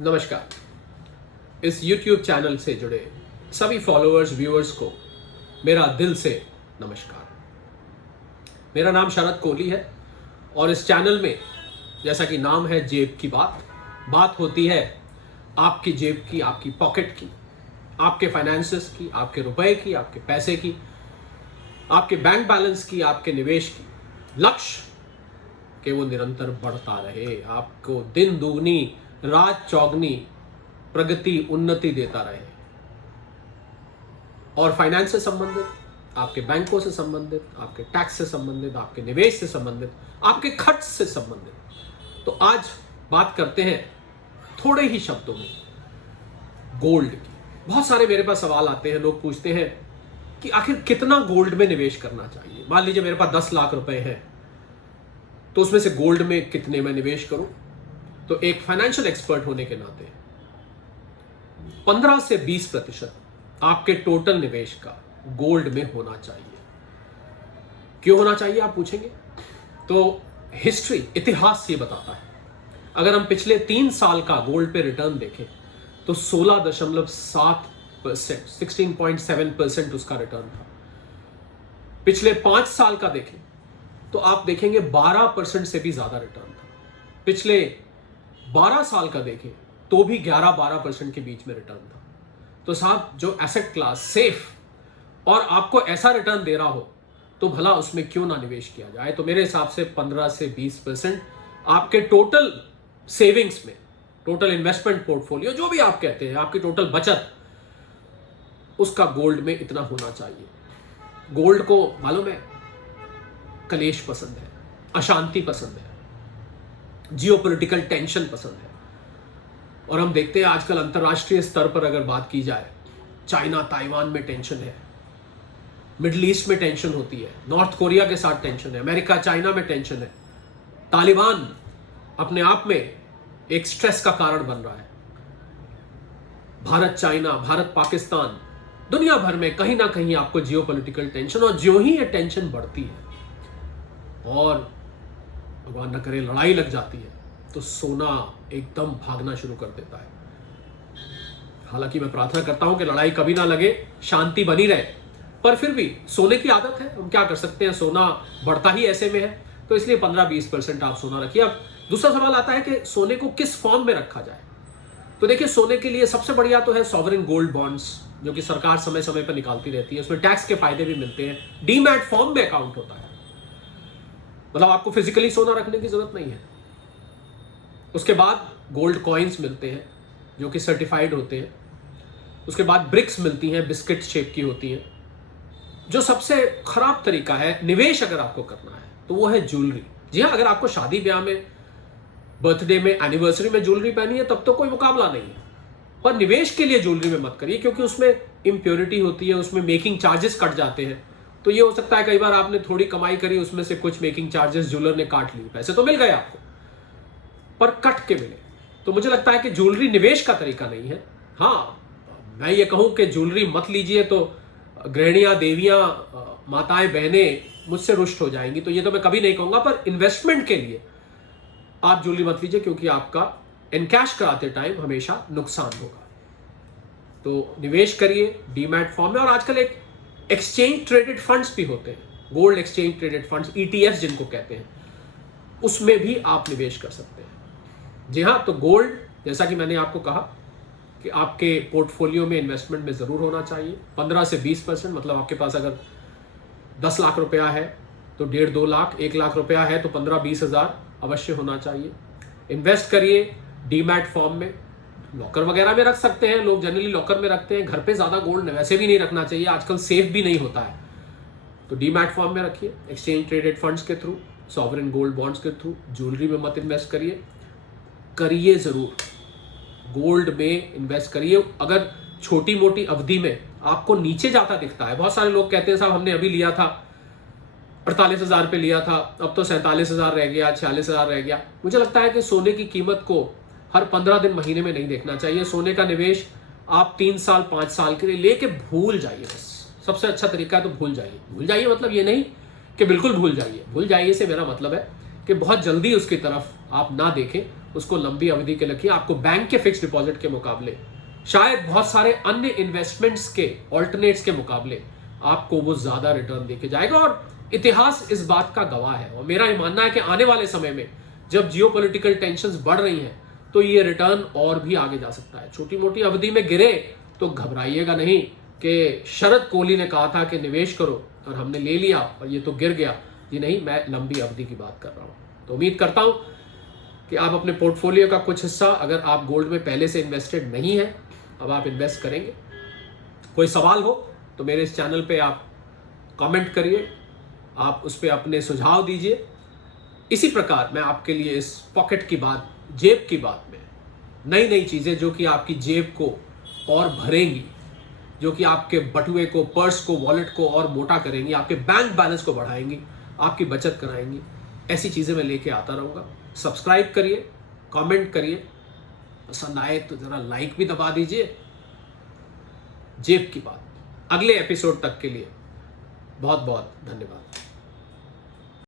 नमस्कार। इस YouTube channel से जुड़े सभी फॉलोअर्स व्यूअर्स को मेरा दिल से नमस्कार। मेरा नाम शरद कोहली है और इस चैनल में जैसा कि नाम है जेब की बात होती है आपकी जेब की, आपकी पॉकेट की, आपके फाइनेंसेस की, आपके रुपए की, आपके पैसे की, आपके बैंक बैलेंस की, आपके निवेश की। लक्ष्य कि वो निरंतर बढ़ता रहे, आपको दिन दुगनी रात चौगनी प्रगति उन्नति देता रहे। और फाइनेंस से संबंधित, आपके बैंकों से संबंधित, आपके टैक्स से संबंधित, आपके निवेश से संबंधित, आपके खर्च से संबंधित। तो आज बात करते हैं थोड़े ही शब्दों में गोल्ड की। बहुत सारे मेरे पास सवाल आते हैं, लोग पूछते हैं कि आखिर कितना गोल्ड में निवेश करना चाहिए। मान लीजिए मेरे पास 10 लाख रुपए हैं, तो उसमें से गोल्ड में कितने में निवेश करूं। तो एक फाइनेंशियल एक्सपर्ट होने के नाते 15 से 20% आपके टोटल निवेश का गोल्ड में होना चाहिए। क्यों होना चाहिए आप पूछेंगे? तो हिस्ट्री, इतिहास ये बताता है। अगर हम पिछले 3 साल का गोल्ड पे रिटर्न देखें तो 16.7%, 16.7% उसका रिटर्न था। पिछले 5 साल का देखें तो आप देखेंगे 12% से भी ज्यादा रिटर्न था। पिछले 12 साल का देखें तो भी 11-12% के बीच में रिटर्न था। तो साहब, जो एसेट क्लास सेफ और आपको ऐसा रिटर्न दे रहा हो तो भला उसमें क्यों ना निवेश किया जाए। तो मेरे हिसाब से 15 से 20% आपके टोटल सेविंग्स में, टोटल इन्वेस्टमेंट पोर्टफोलियो जो भी आप कहते हैं, आपकी टोटल बचत, उसका गोल्ड में इतना होना चाहिए। गोल्ड को मालूम है कलेश पसंद है, अशांति पसंद है, जियोपॉलिटिकल टेंशन पसंद है। और हम देखते हैं आजकल अंतर्राष्ट्रीय स्तर पर अगर बात की जाए, चाइना ताइवान में टेंशन है, मिडिल ईस्ट में टेंशन होती है, नॉर्थ कोरिया के साथ टेंशन है, अमेरिका चाइना में टेंशन है, तालिबान अपने आप में एक स्ट्रेस का कारण बन रहा है, भारत चाइना, भारत पाकिस्तान, दुनिया भर में कहीं ना कहीं आपको जियोपॉलिटिकल टेंशन। और जो ही ये टेंशन बढ़ती है और भगवान न करे लड़ाई लग जाती है तो सोना एकदम भागना शुरू कर देता है। हालांकि मैं प्रार्थना करता हूं कि लड़ाई कभी ना लगे, शांति बनी रहे, पर फिर भी सोने की आदत है, हम क्या कर सकते हैं, सोना बढ़ता ही ऐसे में है। तो इसलिए 15-20% आप सोना रखिए। अब दूसरा सवाल आता है कि सोने को किस फॉर्म में रखा जाए। तो देखिए, सोने के लिए सबसे बढ़िया तो है सॉवरेन गोल्ड बॉन्ड्स, जो कि सरकार समय समय पर निकालती रहती है। उसमें टैक्स के फायदे भी मिलते हैं, डीमैट फॉर्म में अकाउंट होता है, मतलब आपको फिजिकली सोना रखने की जरूरत नहीं है। उसके बाद गोल्ड कॉइन्स मिलते हैं जो कि सर्टिफाइड होते हैं। उसके बाद ब्रिक्स मिलती हैं, बिस्किट शेप की होती हैं। जो सबसे खराब तरीका है निवेश अगर आपको करना है तो वो है ज्वेलरी। जी हाँ, अगर आपको शादी ब्याह में, बर्थडे में, एनिवर्सरी में ज्वेलरी पहनी है तब तो कोई मुकाबला नहीं है, पर निवेश के लिए ज्वेलरी में मत करिए, क्योंकि उसमें इम्प्योरिटी होती है, उसमें मेकिंग चार्जेस कट जाते हैं। तो ये हो सकता है कई बार आपने थोड़ी कमाई करी, उसमें से कुछ मेकिंग चार्जेस ज्वेलर ने काट लिए, पैसे तो मिल गए आपको पर कट के मिले। तो मुझे लगता है कि ज्वेलरी निवेश का तरीका नहीं है। हाँ, मैं ये कहूं कि ज्वेलरी मत लीजिए तो गृहिणियां, देवियां, माताएं, बहनें मुझसे रुष्ट हो जाएंगी, तो ये तो मैं कभी नहीं कहूंगा। पर इन्वेस्टमेंट के लिए आप ज्वेलरी मत लीजिए, क्योंकि आपका एनकैश कराते टाइम हमेशा नुकसान होगा। तो निवेश करिए डीमैट फॉर्म में। और आजकल एक एक्सचेंज ट्रेडेड फंड्स भी होते हैं, gold exchange traded funds, ETF जिनको कहते हैं, उसमें भी आप निवेश कर सकते हैं। जी हाँ, तो गोल्ड, जैसा कि मैंने आपको कहा कि आपके पोर्टफोलियो में इन्वेस्टमेंट में जरूर होना चाहिए 15 से 20%। मतलब आपके पास अगर 10 लाख रुपया है तो 1.5-2 लाख, 1 लाख रुपया है तो 15-20 हज़ार अवश्य होना चाहिए। इन्वेस्ट करिए डीमैट फॉर्म में, लॉकर वगैरह में रख सकते हैं, लोग जनरली लॉकर में रखते हैं। घर पे ज्यादा गोल्ड वैसे भी नहीं रखना चाहिए, आजकल सेफ भी नहीं होता है। तो डीमैट फॉर्म में रखिए, एक्सचेंज ट्रेडेड फंड्स के थ्रू, सॉवरेन गोल्ड बॉन्ड्स के थ्रू। ज्वेलरी में मत इन्वेस्ट करिए जरूर, गोल्ड में इन्वेस्ट करिए। अगर छोटी मोटी अवधि में आपको नीचे जाता दिखता है, बहुत सारे लोग कहते हैं साहब हमने अभी लिया था 48,000 पे लिया था, अब तो 47,000 रह गया, 46,000 रह गया। मुझे लगता है कि सोने की कीमत को हर 15 दिन, महीने में नहीं देखना चाहिए। सोने का निवेश आप 3 साल 5 साल के लिए लेके भूल जाइए, बस सबसे अच्छा तरीका है। तो भूल जाइए मतलब ये नहीं कि बिल्कुल भूल जाइए से मेरा मतलब है कि बहुत जल्दी उसकी तरफ आप ना देखें उसको लंबी अवधि के रखिए। आपको बैंक के फिक्स डिपॉजिट के मुकाबले, शायद बहुत सारे अन्य इन्वेस्टमेंट्स के ऑल्टरनेट्स के मुकाबले आपको वो ज्यादा रिटर्न देके जाएगा। और इतिहास इस बात का गवाह है। और मेरा ये मानना है कि आने वाले समय में जब जियोपॉलिटिकल टेंशंस बढ़ रही हैं तो ये रिटर्न और भी आगे जा सकता है। छोटी मोटी अवधि में गिरे तो घबराइएगा नहीं कि शरद कोहली ने कहा था कि निवेश करो और हमने ले लिया और ये तो गिर गया। जी नहीं, मैं लंबी अवधि की बात कर रहा हूं। तो उम्मीद करता हूं कि आप अपने पोर्टफोलियो का कुछ हिस्सा, अगर आप गोल्ड में पहले से इन्वेस्टेड नहीं है, अब आप इन्वेस्ट करेंगे। कोई सवाल हो तो मेरे इस चैनल पे आप कमेंट करिए, आप उस पर अपने सुझाव दीजिए। इसी प्रकार मैं आपके लिए इस पॉकेट की बात, जेब की बात में नई नई चीज़ें जो कि आपकी जेब को और भरेंगी, जो कि आपके बटुए को, पर्स को, वॉलेट को और मोटा करेंगी, आपके बैंक बैलेंस को बढ़ाएंगी, आपकी बचत कराएंगी, ऐसी चीज़ें मैं लेके आता रहूँगा। सब्सक्राइब करिए, कमेंट करिए, पसंद आए तो ज़रा लाइक भी दबा दीजिए। जेब की बात अगले एपिसोड तक के लिए बहुत बहुत धन्यवाद।